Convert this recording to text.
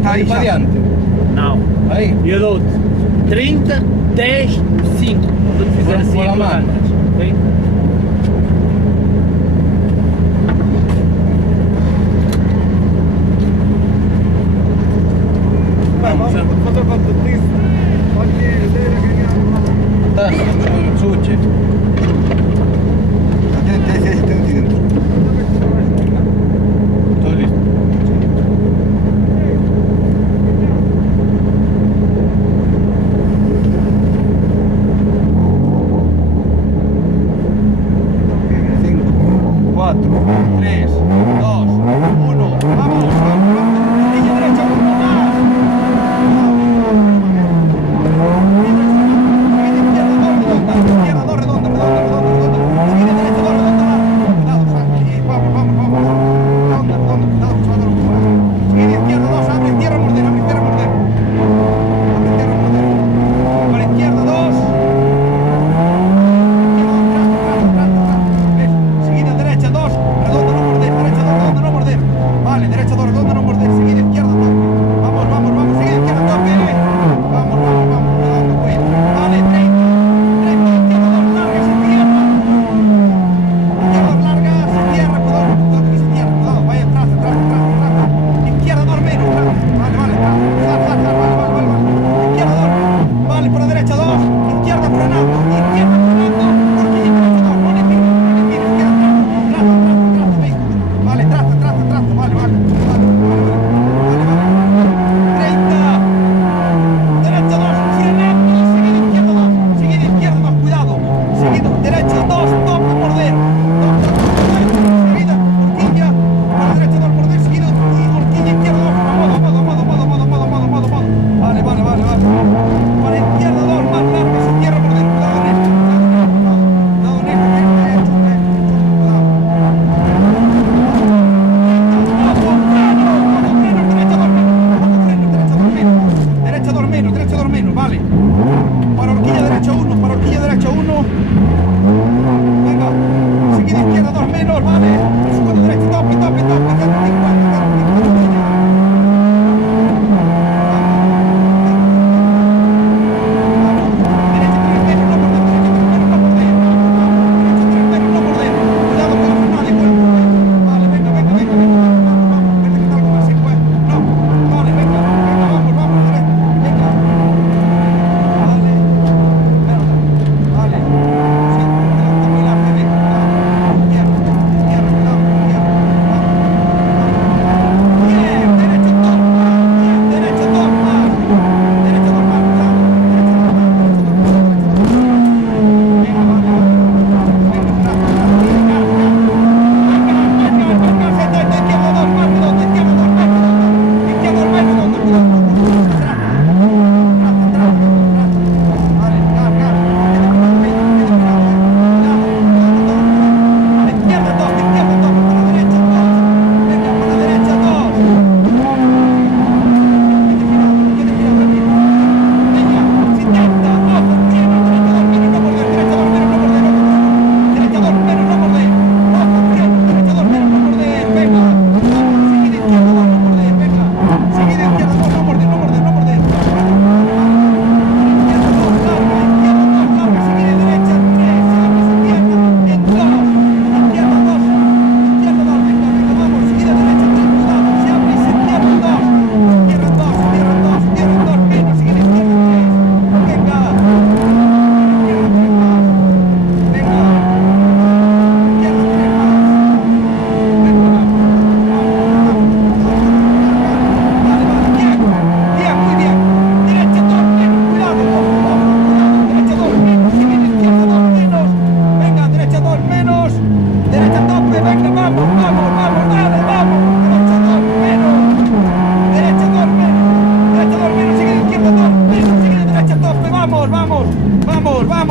Está aí para xa. adiante. Não. Aí. Eu dou-te 30, 10, 5. Quando eu fizer assim, Por la tu mano. ganhas. Ok? Vamos, quanto disso? Pode ganhar. Tá, suche. Todo listo. Cinco, cuatro, tres, dos, uno, vamos, vamos, vamos. Línea derecha, uno más. Izquierda, dos, redonda, redonda, redonda, redonda. Seguida derecha, dos, redonda, más. Cuidado, Sánchez. Vamos, vamos, vamos. Redonda, redonda, cuidado, que se va a dar un poco. Seguida izquierda, dos, abre, tierra, morder, abre, tierra, morder. Abre, tierra, morder. Para izquierda, dos. Seguida derecha, dos, redonda, no morder. Derecha, dos, redonda, no morder. Vale, derecha, dos, redonda, no morder. Seguida izquierda, tope. Vamos, vamos, vamos. Seguida izquierda, tope. Vamos, vamos, vamos. Cuidado, cuidado. Vale, 30. 30, izquierda, dos, larga, se cierra. Izquierda, dos, larga, se cierra. Cuidado, cuidado, que se cierra. Cuidado, vaya atrás, atrás, atrás, atrás. Izquierda, dos, menos. Atrás. Vale, vale, atrás. Vale, vale, vale, vale, vale. Izquierda, dos. Vale, por la derecha, dos. Izquierda, frenando. Izquierda, frenando. Horquilla, derecha, dos. No le tires, no le tires. Izquierda, traza, traza, venga. Vale, traza, traza, traza. Vale, vale. Vale, vale, vale. Vale, vale. 30. Derecha, dos. Frenando. Seguida, izquierda, dos. Seguida, izquierda, dos. Cuidado. Seguida, derecha, dos. Tope, morder. Tope, morder. Seguida, horquilla. Por la derecha, dos. Morder. Seguido. Y horquilla, izquierda, dos. Modo. Vale, vale, vale, vale. Para izquierda, dos. Más larga. Se cierra, morder. Cuidado en esto. Cuidado en esto. Cuidado en esto. Derecha, dos menos, vale. Para horquilla derecha, uno, para horquilla derecha, uno. Venga, seguida izquierda, dos menos, vale. Segunda derecha, tope, tope, tope. 50. Vamos,